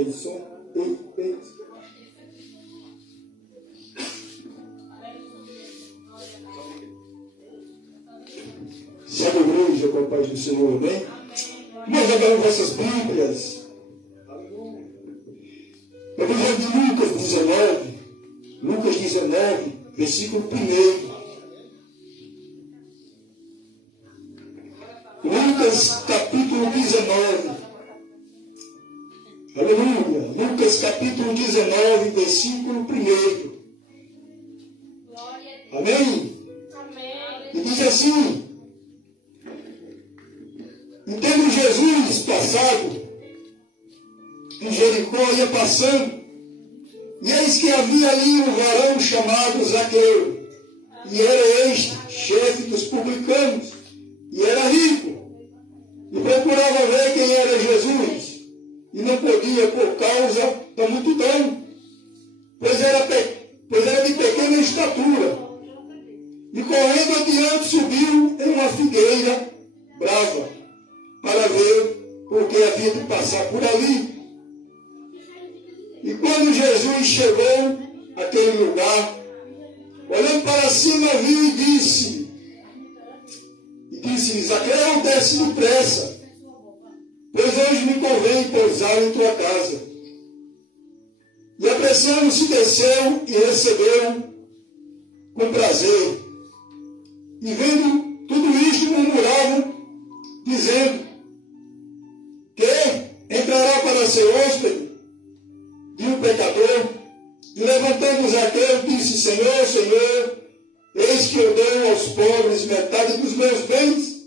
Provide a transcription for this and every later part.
Oi, som. Ei, ei. Sabe a igreja com a paz do Senhor, amém? Nós agarramos essas Bíblias. Evangelho de Lucas 19. Lucas 19, versículo 1. Lucas capítulo 19. Aleluia. Lucas capítulo 19, versículo 1. Amém? E diz assim: e tendo Jesus passado em Jericó, ia passando, e eis que havia ali um varão chamado Zaqueu, e era este chefe dos publicanos, e era rico, e procurava ver quem era Jesus, e não podia por causa da multidão, pois era de pequena estatura. E correndo adiante subiu em uma figueira brava, para ver porque havia de passar por ali. E quando Jesus chegou àquele lugar, olhando para cima, viu e disse-lhe: Zaqueu, desce depressa, pois hoje me convém pousar em tua casa. E apressando-se desceu e recebeu com prazer. E vendo tudo isto, murmuravam, dizendo: que entrará para ser hóspede de um pecador? E levantando Zaqueu, disse: Senhor, Senhor, eis que eu dou aos pobres metade dos meus bens.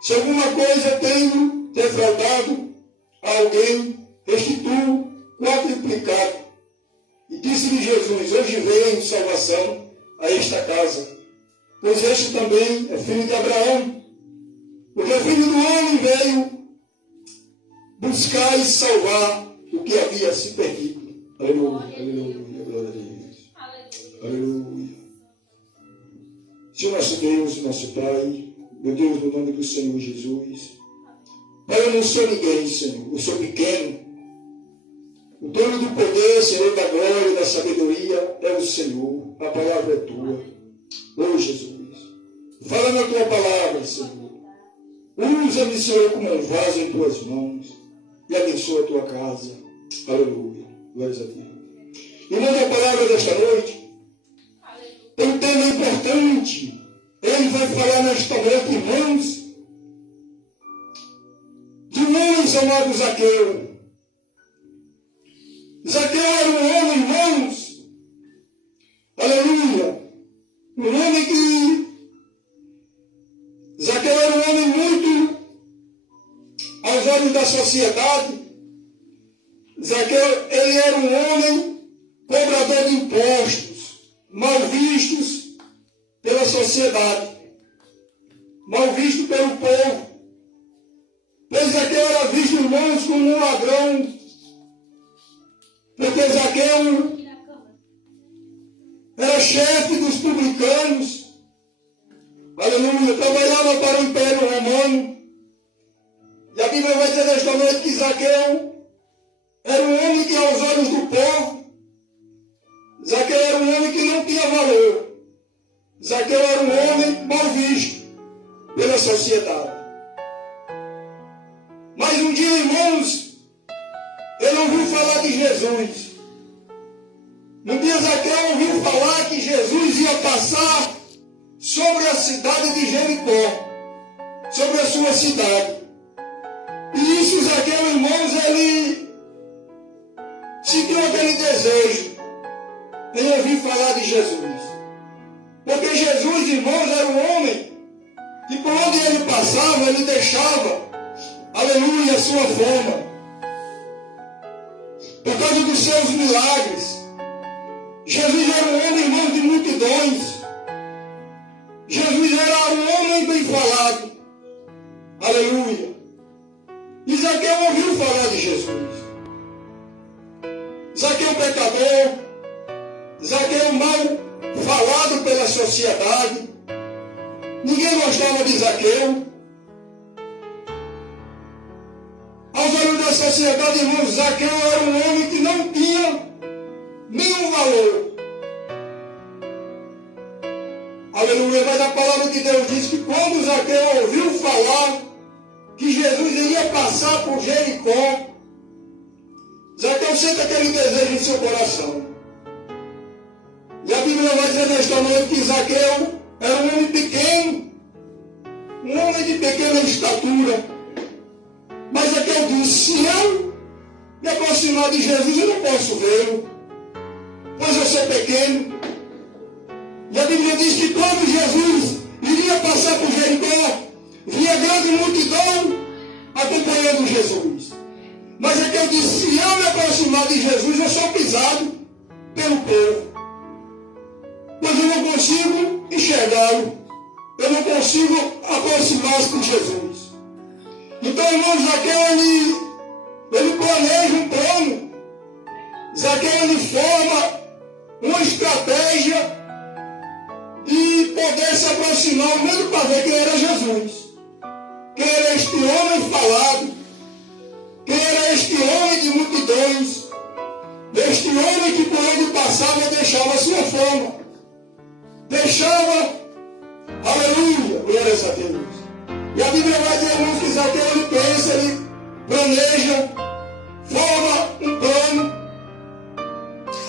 Se alguma coisa tenho defraudado a alguém, restituo quadruplicado. E disse-lhe Jesus: hoje veio salvação a esta casa, pois este também é filho de Abraão. Porque o Filho do Homem veio buscar e salvar o que havia se perdido. Aleluia, aleluia, glória a Deus. Aleluia. Senhor nosso Deus, nosso Pai, meu Deus, no nome do Senhor Jesus. Pai, eu não sou ninguém, Senhor, eu sou pequeno. O dono do poder, Senhor, da glória e da sabedoria é o Senhor. A palavra é tua. Oh, Jesus, fala na tua palavra, Senhor. Usa-me, Senhor, como um vaso em tuas mãos e abençoa a tua casa. Aleluia. Glórias a Deus. Irmão, a palavra desta noite tem um tema importante. Ele vai falar nesta noite, irmãos, de um homem chamado Zaqueu. Zaqueu era um homem, irmãos, aleluia, um homem que Zaqueu era um homem muito, aos olhos da sociedade, Zaqueu, ele era um homem cobrador de impostos, mal vistos pela sociedade, mal visto pelo povo. Pois Zaqueu era visto, irmãos, como um ladrão, porque Zaqueu era chefe dos publicanos, aleluia, trabalhava para o Império Romano. E a Bíblia vai dizer nesta noite que Zaqueu era um homem que, aos olhos do povo, Zaqueu era um homem que não tinha valor. Zaqueu era um homem mal visto pela sociedade. Mas um dia, irmãos, ele ouviu falar de Jesus. Um dia Zaqueu ouviu falar que Jesus ia passar sobre a cidade de Jericó, sobre a sua cidade. E isso Zaqueu, irmãos, ele sentiu aquele desejo em ouvir falar de Jesus. Porque Jesus, irmãos, era um homem que por onde ele passava, ele deixava, aleluia, a sua fama. Por causa dos seus milagres. Jesus era um homem, irmão, de multidões. Jesus era um homem bem falado. Aleluia. E Zaqueu ouviu falar de Jesus. Zaqueu pecador. Zaqueu mal falado pela sociedade. Ninguém gostava de Zaqueu. Aos olhos da sociedade, irmãos, Zaqueu era um homem que não tinha nenhum valor. Aleluia, mas a palavra de Deus diz que quando Zaqueu ouviu falar que Jesus iria passar por Jericó, Zaqueu sente aquele desejo em seu coração. E a Bíblia vai dizer nesta noite que Zaqueu era um homem pequeno, um homem de pequena estatura. Mas Zaqueu disse, se eu me aproximar de Jesus, eu não posso vê-lo, pois eu sou pequeno. E a Bíblia diz que quando Jesus iria passar por Jericó, via grande multidão acompanhando Jesus. Mas Zaqueu disse, se eu me aproximar de Jesus, eu sou pisado pelo povo. Pois eu não consigo enxergá-lo. Eu não consigo aproximar-se de Jesus. Então, irmão, Zaqueu, ele planeja um plano. Zaqueu, ele forma uma estratégia de poder se aproximar, ao menos para ver quem era Jesus. Quem era este homem falado. Quem era este homem de multidões. Este homem que por onde passava deixava a sua fama. Deixava, aleluia, glórias a Deus. E a Bíblia vai dizer, irmãos, que Zaqueu, ele pensa, ele planeja, forma um plano.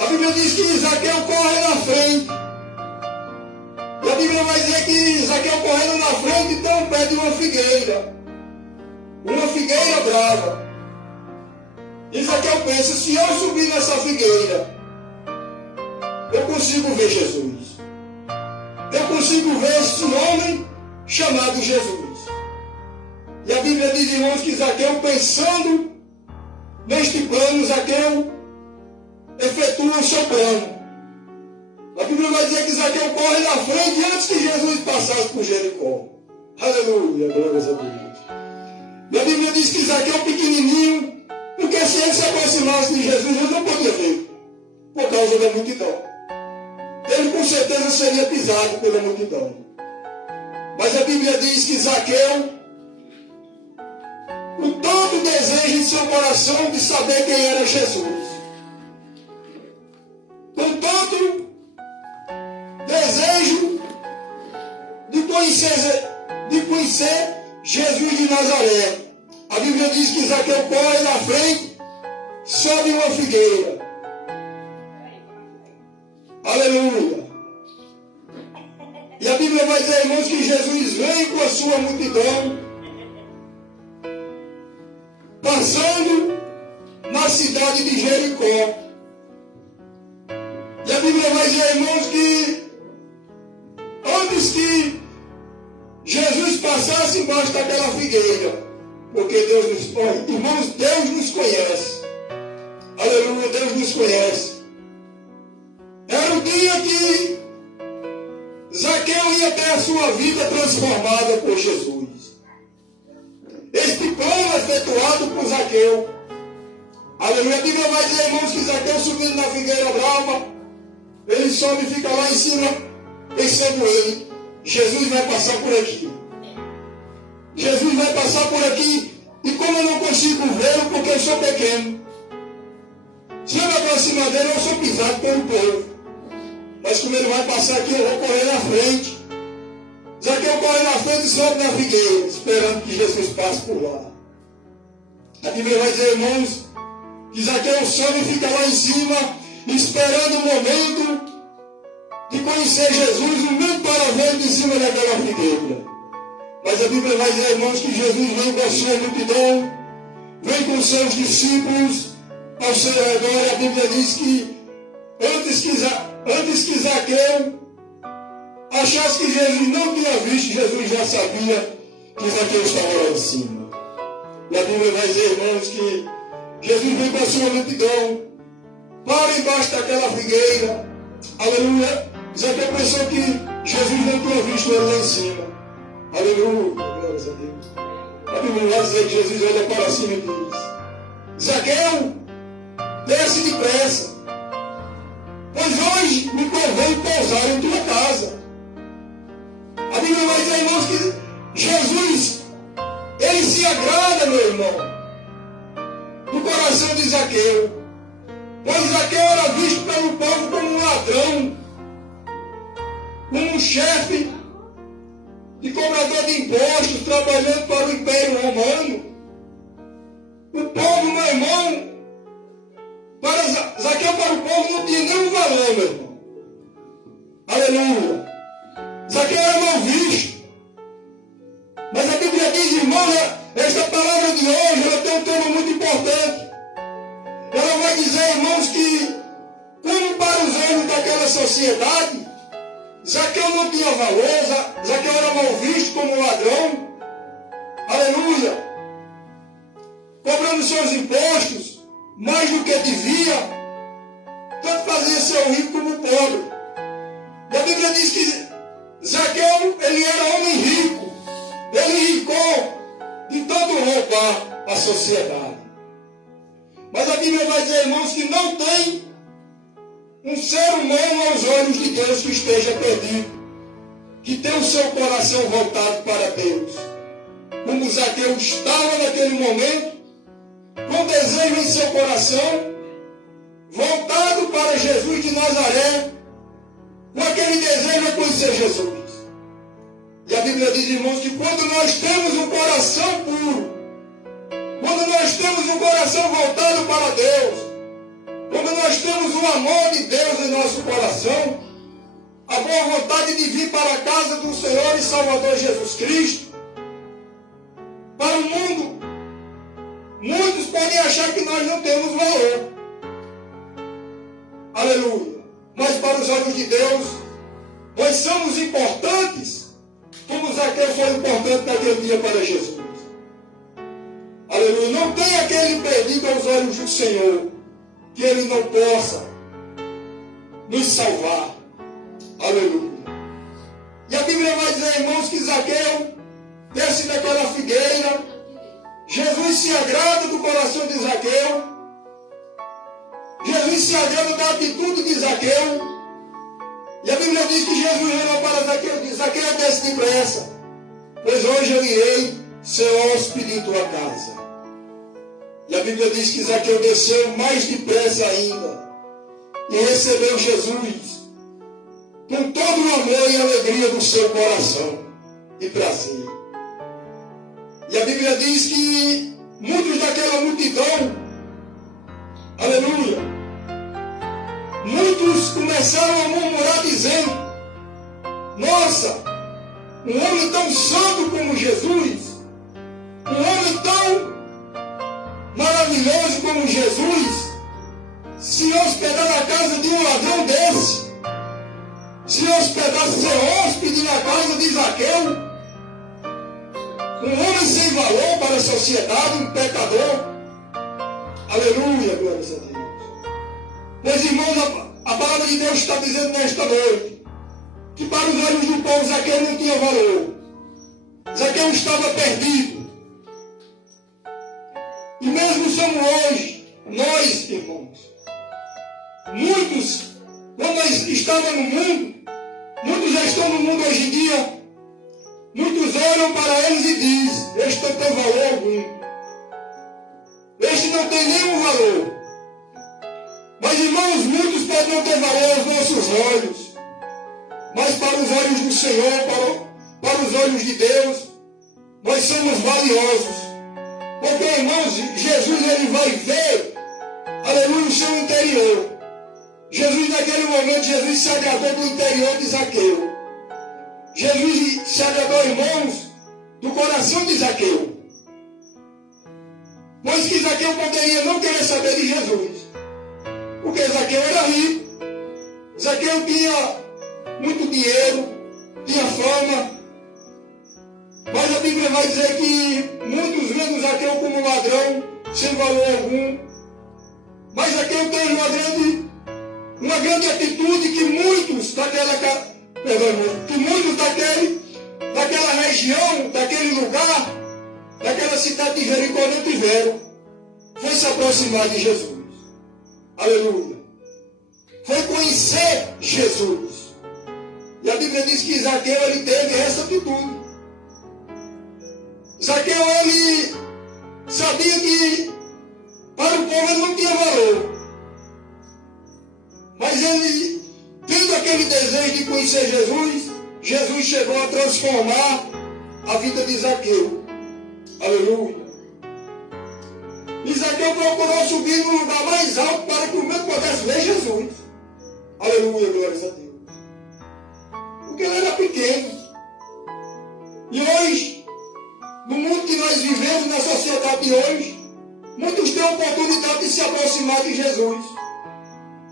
A Bíblia diz que Zaqueu corre na frente. E a Bíblia vai dizer que Zaqueu correndo na frente, então pede uma figueira brava. E Zaqueu pensa, se eu subir nessa figueira, eu consigo ver Jesus. Eu consigo ver esse homem chamado Jesus. E a Bíblia diz, irmãos, que Zaqueu, pensando neste plano, Zaqueu efetua o seu plano. A Bíblia vai dizer que Zaqueu corre na frente antes que Jesus passasse por Jericó. Aleluia, glórias a Deus. E a Bíblia diz que Zaqueu pequenininho, porque se ele se aproximasse de Jesus, ele não podia ver, por causa da multidão. Ele com certeza seria pisado pela multidão. Mas a Bíblia diz que Zaqueu, com todo desejo em seu coração de saber quem era Jesus, com todo desejo de conhecer Jesus de Nazaré, a Bíblia diz que Zaqueu corre na frente, sobe uma figueira. Aleluia. E a Bíblia vai dizer, irmãos, que Jesus vem com a sua multidão, passando na cidade de Jericó. E a Bíblia vai dizer, irmãos, que antes que Jesus passasse embaixo daquela figueira, porque Deus nos conhece. Aleluia, Deus nos conhece. Era o dia que Zaqueu ia ter a sua vida transformada por Jesus. Este plano efetuado por Zaqueu. Aleluia, a Bíblia vai dizer, irmãos, que Zaqueu subindo na figueira brava, ele sobe e fica lá em cima, pensando ele, Jesus vai passar por aqui. Jesus vai passar por aqui, e como eu não consigo vê-lo, porque eu sou pequeno, se eu me aproximar dele, eu sou pisado pelo povo. Mas como ele vai passar aqui, eu vou correr na frente. Zaqueu corre na frente e sobe na figueira, esperando que Jesus passe por lá. A Bíblia vai dizer, irmãos, que Zaqueu sobe e fica lá em cima, esperando o momento de conhecer Jesus, o mesmo para ver de cima daquela figueira. Mas a Bíblia vai dizer, irmãos, que Jesus vem com a sua multidão, vem com os seus discípulos ao seu redor. E a Bíblia diz que antes que Zaqueu achasse que Jesus não tinha visto, Jesus já sabia que Zaqueu estava lá em cima. E a Bíblia vai dizer, irmãos, que Jesus vem com a sua multidão, para embaixo daquela figueira. Aleluia. Zaqueu pensou que Jesus não tinha visto ele lá em cima. Aleluia, glórias a Deus. A Bíblia vai dizer que Jesus olha para cima e diz, Zaqueu, desce depressa, pois hoje me convém pousar em tua casa. A Bíblia vai dizer, irmãos, que Jesus, ele se agrada, meu irmão, coração de Zaqueu, pois Zaqueu era visto pelo povo como um ladrão, como um chefe de cobrador de impostos, trabalhando para o Império Romano. O povo, meu irmão, para Zaqueu, para o povo, não tinha nenhum valor, meu irmão. Aleluia. Zaqueu era mal visto. Mas a Bíblia diz, irmão, esta palavra de hoje, ela tem um tema muito importante. Ela vai dizer, irmãos, que como para os olhos daquela sociedade, Zaqueu não tinha valor, Zaqueu era mal visto como ladrão. Aleluia. Cobrando seus impostos, mais do que devia, tanto fazia ser rico como pobre. E a Bíblia diz que Zaqueu, ele era homem rico. Ele enricou de tanto roubar a sociedade. Mas a Bíblia vai dizer, irmãos, que não tem um ser humano aos olhos de Deus que esteja perdido, que tem o seu coração voltado para Deus. Como Zaqueu estava naquele momento, com desejo em seu coração, voltado para Jesus de Nazaré, com aquele desejo de conhecer Jesus. E a Bíblia diz, irmãos, que quando nós temos um coração puro, quando nós temos um coração voltado para Deus, quando nós temos o amor de Deus em nosso coração, a boa vontade de vir para a casa do Senhor e Salvador Jesus Cristo, para o mundo, muitos podem achar que nós não temos valor. Aleluia. Mas para os olhos de Deus, nós somos importantes, como Zaqueu foi importante naquele dia para Jesus. Aleluia. Não tem aquele perdido aos olhos do Senhor que Ele não possa nos salvar. Aleluia. E a Bíblia vai dizer, irmãos, que Zaqueu desce daquela figueira. Jesus se agrada do coração de Zaqueu. Jesus se agrada da atitude de Zaqueu. E a Bíblia diz que Jesus olhou para Zaqueu e disse, Zaqueu, desce depressa, pois hoje eu irei ser hóspede em tua casa. E a Bíblia diz que Zaqueu desceu mais depressa ainda e recebeu Jesus com todo o amor e alegria do seu coração e prazer. E a Bíblia diz que muitos daquela multidão, aleluia, muitos começaram a murmurar dizendo, nossa, um homem tão santo como Jesus, um homem tão maravilhoso como Jesus, se hospedar na casa de um ladrão desse, se hospedar, ser hóspede na casa de Zaqueu, um homem sem valor para a sociedade, um pecador. Aleluia, glórias a Deus. Meus irmãos, a palavra de Deus está dizendo nesta noite que para os olhos do povo Zaqueu não tinha valor. Zaqueu estava perdido. E mesmo somos hoje, nós, irmãos, muitos, quando nós estamos no mundo, muitos já estão no mundo hoje em dia, muitos olham para eles e dizem, este não tem valor algum. Este não tem nenhum valor. Mas, irmãos, muitos podem não ter valor aos nossos olhos. Mas para os olhos do Senhor, para os olhos de Deus, nós somos valiosos. Porque, irmãos, Jesus, ele vai ver, aleluia, o seu interior. Jesus, naquele momento, Jesus se agradou do interior de Zaqueu. Jesus se agradou, irmãos, do coração de Zaqueu. Pois que Zaqueu poderia não querer saber de Jesus. Porque Zaqueu era rico. Zaqueu tinha muito dinheiro, tinha fama. Mas a Bíblia vai dizer que muitos vendo Zaqueu como ladrão, sem valor algum. Mas Zaqueu tem uma grande atitude que muitos daquela região, daquele lugar, daquela cidade de Jericó não tiveram. Foi se aproximar de Jesus. Aleluia. Foi conhecer Jesus. E a Bíblia diz que Zaqueu, ele teve essa atitude. Zaqueu, ele sabia que Para o povo ele não tinha valor. Mas ele, tendo aquele desejo de conhecer Jesus, Jesus chegou a transformar a vida de Zaqueu. Aleluia. E Zaqueu procurou subir no lugar mais alto para que o mesmo pudesse ver Jesus. Aleluia, glórias a Deus. Porque ele era pequeno. E hoje, no mundo que nós vivemos, na sociedade de hoje, muitos têm a oportunidade de se aproximar de Jesus,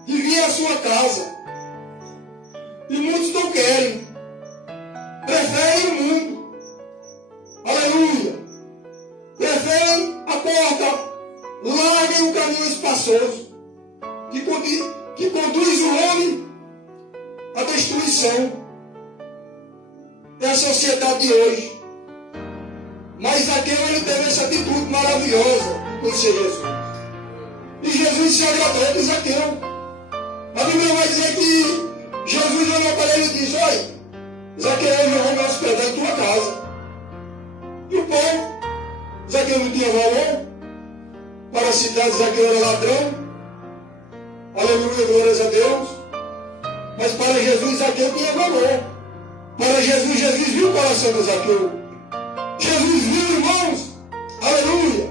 de vir à sua casa. E muitos não querem. Preferem o mundo. Aleluia. Preferem a porta. Larguem o caminho espaçoso que conduz o homem à destruição. É a sociedade de hoje. Mas Zaqueu ele teve essa atitude maravilhosa de conhecer Jesus. E Jesus se agradou de Zaqueu. A Bíblia vai dizer que Jesus olhou para ele e disse: olha, Zaqueu, eu vou me hospedar em tua casa. E o povo, Zaqueu não tinha valor. Para a cidade, Zaqueu era ladrão. Aleluia, glórias a Deus. Mas para Jesus, Zaqueu tinha valor. Para Jesus, Jesus viu o coração de Zaqueu. Jesus viu, irmãos. Aleluia.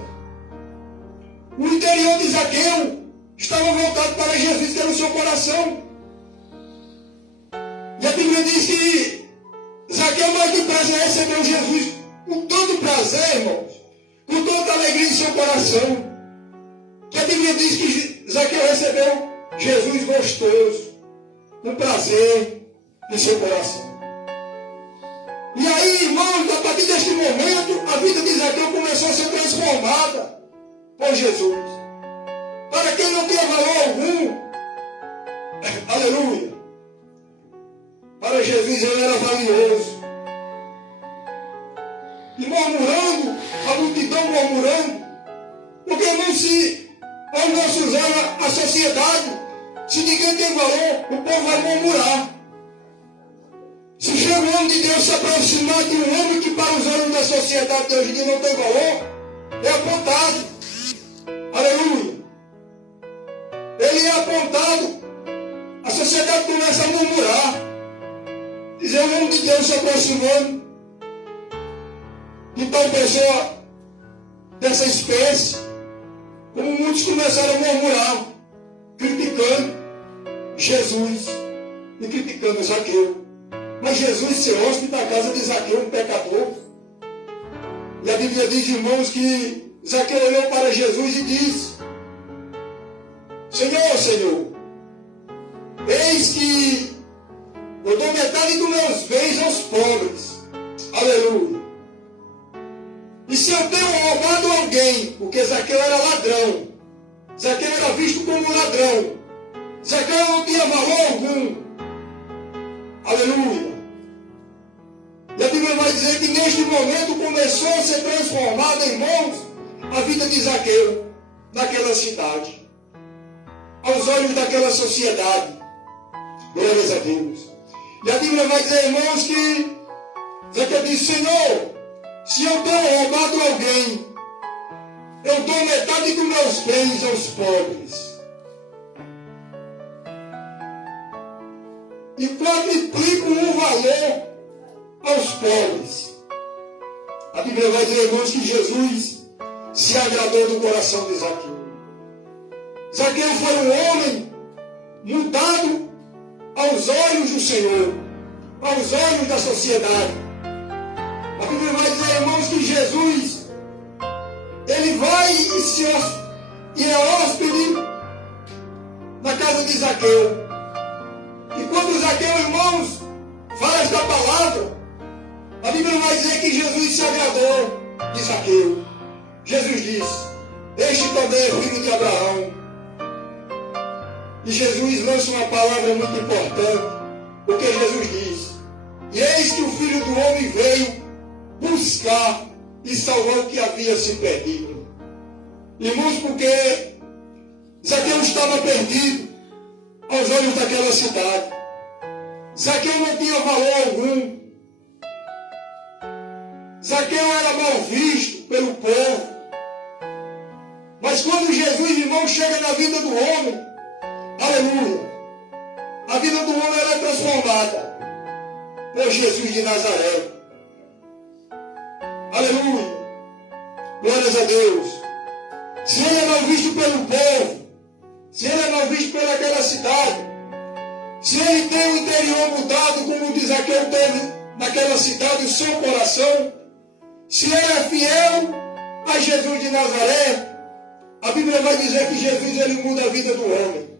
O interior de Zaqueu estava voltado para Jesus pelo seu coração. E a Bíblia diz que Zaqueu mais depressa recebeu Jesus com todo prazer, irmãos. Com toda alegria em seu coração. Que a Bíblia diz que Zaqueu recebeu Jesus gostoso, com prazer em seu coração. E aí, irmãos, a partir deste momento, a vida de Zaqueu começou a ser transformada por Jesus. Para quem não tinha valor algum, aleluia, para Jesus ele era valioso. E murmurando, a multidão murmurando, porque ao não se usar a sociedade, se ninguém tem valor, o povo vai murmurar. Se chega um homem de Deus se aproximar de um homem que para os olhos da sociedade de hoje em dia não tem valor, é apontado. Aleluia. Ele é apontado. A sociedade começa a murmurar. Dizer o homem de Deus se aproximando de tal pessoa dessa espécie. Como muitos começaram a murmurar, criticando Jesus e criticando Zaqueu. Mas Jesus ser hóspede da casa de Zaqueu, um pecador. E a Bíblia diz, irmãos, que Zaqueu olhou para Jesus e disse: Senhor, Senhor, eis que eu dou metade dos meus bens aos pobres. Aleluia. E se eu tenho roubado alguém, porque Zaqueu era ladrão, Zaqueu era visto como ladrão, Zaqueu não tinha valor algum. Aleluia. E a Bíblia vai dizer que neste momento começou a ser transformada, irmãos, a vida de Zaqueu naquela cidade, aos olhos daquela sociedade. Glórias a Deus. E a Bíblia vai dizer, irmãos, que Zaqueu disse: Senhor, se eu tenho roubado alguém, eu dou metade dos meus bens aos pobres. E quadriplico o valor aos pobres. A Bíblia vai dizer, irmãos, que Jesus se agradou do coração de Zaqueu. Zaqueu foi um homem mudado aos olhos do Senhor, aos olhos da sociedade. A Bíblia vai dizer, irmãos, que Jesus, ele vai e é hóspede na casa de Zaqueu. E quando Zaqueu, irmãos, fala esta palavra, a Bíblia vai dizer que Jesus se agradou de Zaqueu. Jesus disse: este também é filho de Abraão. E Jesus lança uma palavra muito importante, porque Jesus diz: e eis que o Filho do Homem veio buscar e salvar o que havia se perdido. Irmãos, porque Zaqueu estava perdido aos olhos daquela cidade. Zaqueu não tinha valor algum. Zaqueu era mal visto pelo povo. Mas quando Jesus, irmão, chega na vida do homem, aleluia, a vida do homem ela é transformada por Jesus de Nazaré. Aleluia. Glórias a Deus. Se ele é mal visto pelo povo, se ele é mal visto pelaquela cidade, se ele tem o interior mudado, como diz Zaqueu teve naquela cidade, o seu coração, se ele é fiel a Jesus de Nazaré, a Bíblia vai dizer que Jesus ele muda a vida do homem.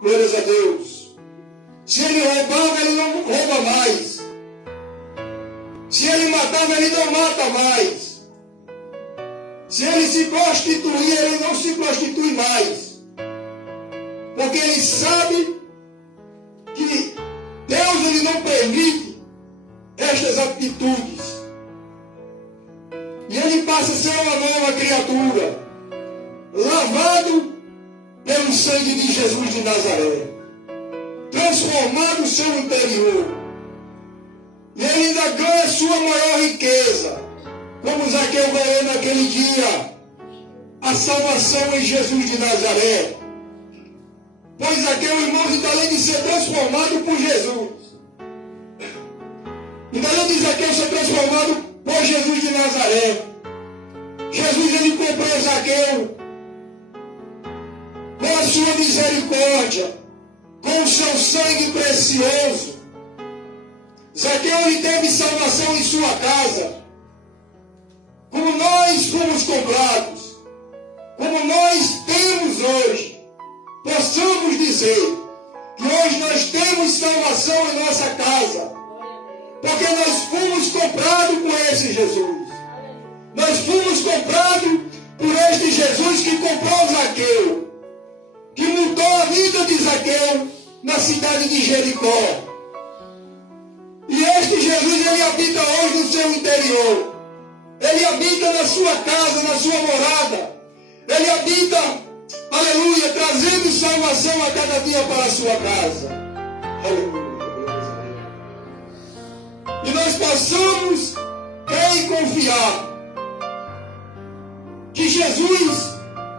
Glórias a Deus. Se ele roubava, ele não rouba mais. Se ele matava, ele não mata mais. Se ele se prostituía, ele não se prostitui mais. Porque ele sabe que Deus ele não permite estas atitudes. E ele passa a ser uma nova criatura, lavado pelo sangue de Jesus de Nazaré, transformado o seu interior. E ele ainda ganha a sua maior riqueza, como Zaqueu ganhou naquele dia, a salvação em Jesus de Nazaré. Pois Zaqueu, irmãos, ainda além de ser transformado por Jesus, ainda além de Zaqueu ser transformado por Jesus de Nazaré, Jesus ele comprou Zaqueu com a sua misericórdia, com o seu sangue precioso. Zaqueu ele teve salvação em sua casa. Como nós fomos comprados, como nós temos hoje, possamos dizer que hoje nós temos salvação em nossa casa, porque nós fomos comprados por esse Jesus. Nós fomos comprados por este Jesus que comprou Zaqueu, que mudou a vida de Zaqueu na cidade de Jericó. E este Jesus, ele habita hoje no seu interior. Ele habita na sua casa, na sua morada. Ele habita, aleluia, trazendo salvação a cada dia para a sua casa. Aleluia. E nós possamos crer e confiar que Jesus,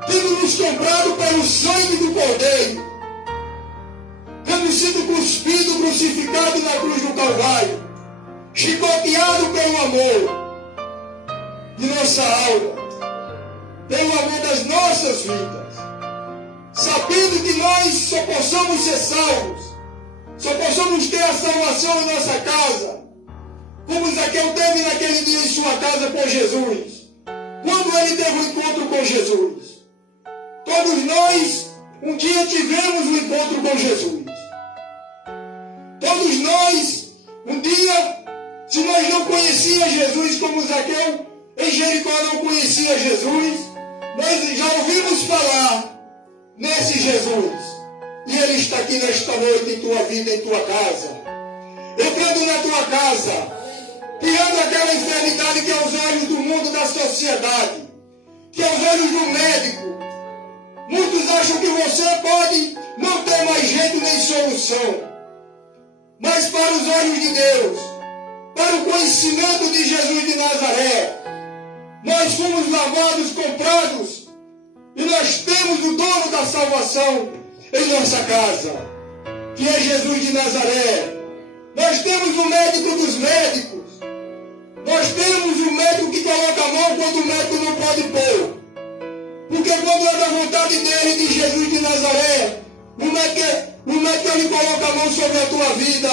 tendo nos comprado pelo sangue do Cordeiro, tendo sido cuspido, crucificado na cruz do Calvário, chicoteado pelo amor de nossa alma, pelo amor das nossas vidas, sabendo que nós só possamos ser salvos, só possamos ter a salvação em nossa casa, como Zaqueu teve naquele dia em sua casa por Jesus. Quando ele teve um encontro com Jesus, todos nós um dia tivemos um encontro com Jesus. Todos nós, um dia, se nós não conhecíamos Jesus como Zaqueu, em Jericó não conhecia Jesus, nós já ouvimos falar nesse Jesus. E ele está aqui nesta noite em tua vida, em tua casa. Entrando na tua casa, tirando aquela enfermidade que aos olhos do mundo, da sociedade, que aos olhos do médico, muitos acham que você pode não ter mais jeito nem solução. Mas para os olhos de Deus, para o conhecimento de Jesus de Nazaré, nós fomos lavados, comprados, e nós temos o dono da salvação em nossa casa, que é Jesus de Nazaré. Nós temos o médico dos médicos. Nós temos o médico que coloca a mão quando o médico não pode pôr. Porque quando é da vontade dele, de Jesus de Nazaré, o médico ele coloca a mão sobre a tua vida.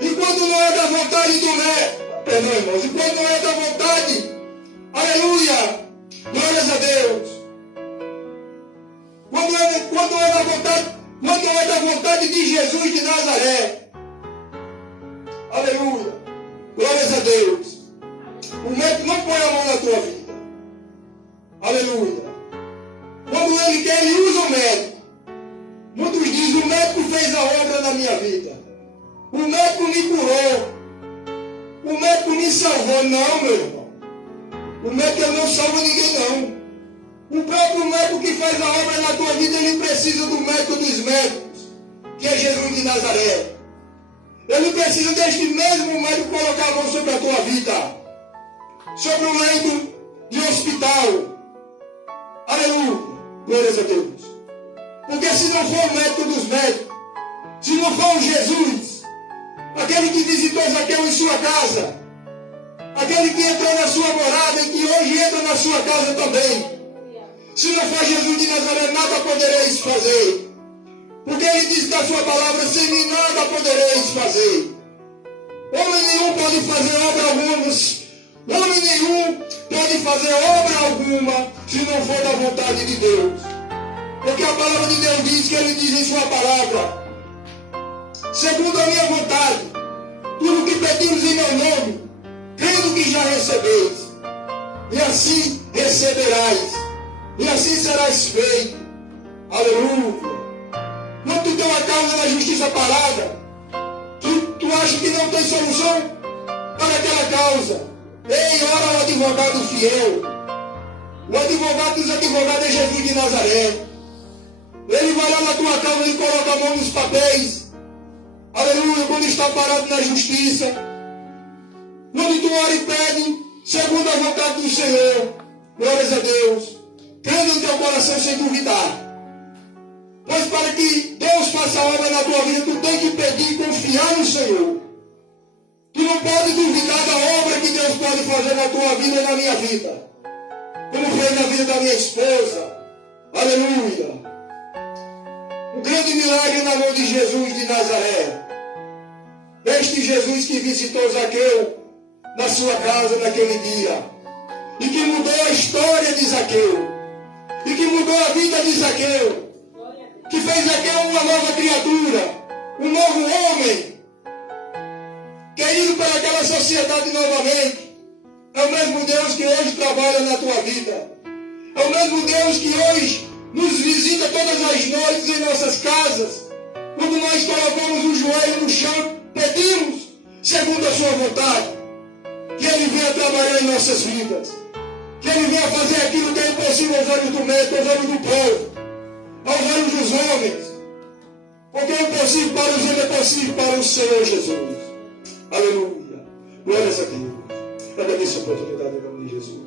E quando não é da vontade do médico, perdão, irmãos, e quando não é da vontade, aleluia, glórias a Deus. Quando é da vontade de Jesus de Nazaré, aleluia, glórias a Deus. O médico não põe a mão na tua vida. Aleluia. Quando ele quer, ele usa o médico. Muitos dizem, o médico fez a obra na minha vida. O médico me curou. O médico me salvou. Não, meu irmão. O médico não salva ninguém, não. O próprio médico que faz a obra na tua vida, ele precisa do médico dos médicos, que é Jesus de Nazaré. Ele precisa deste mesmo médico colocar a mão sobre a tua vida, sobre o leito de hospital. Aleluia. Glórias a Deus. Porque se não for o médico dos médicos, se não for o Jesus, aquele que visitou Zaqueu em sua casa, aquele que entrou na sua morada e que hoje entra na sua casa também, se não for Jesus de Nazaré, nada podereis fazer. Porque ele diz na sua palavra, sem mim nada podereis fazer. Homem nenhum pode fazer obra alguma. Homem nenhum pode fazer obra alguma se não for da vontade de Deus. Porque a palavra de Deus diz que ele diz em sua palavra, segundo a minha vontade, tudo que pedimos em meu nome, crendo que já recebeis, e assim receberás, e assim serás feito. Aleluia. Não tu tem uma causa na justiça parada, tu acha que não tem solução para aquela causa. Ei, ora o advogado fiel. O advogado dos advogados é Jesus de Nazaré. Ele vai lá na tua causa e coloca a mão nos papéis. Aleluia, quando está parado na justiça. Quando tu ora e pede, segundo a vontade do Senhor. Glórias a Deus. Crendo em teu coração sem duvidar. Pois para que Deus faça a obra na tua vida, tu tem que pedir e confiar no Senhor. Tu não pode duvidar da obra que Deus pode fazer na tua vida e na minha vida. Como fez na vida da minha esposa. Aleluia. Um grande milagre na mão de Jesus de Nazaré. Este Jesus que visitou Zaqueu na sua casa naquele dia. E que mudou a história de Zaqueu. E que mudou a vida de Zaqueu. Que fez Zaqueu uma nova criatura. Um novo homem. Querido para aquela sociedade novamente. É o mesmo Deus que hoje trabalha na tua vida. É o mesmo Deus que hoje nos visita todas as noites em nossas casas. Quando nós colocamos o joelho no chão, pedimos, segundo a sua vontade, que Ele venha trabalhar em nossas vidas. Que Ele venha fazer aquilo que é impossível aos olhos do médico, aos olhos do povo, aos olhos dos homens. Porque é impossível para os homens, é possível para o Senhor Jesus. Aleluia. Glórias a Deus. Agradeço a oportunidade em nome de Jesus.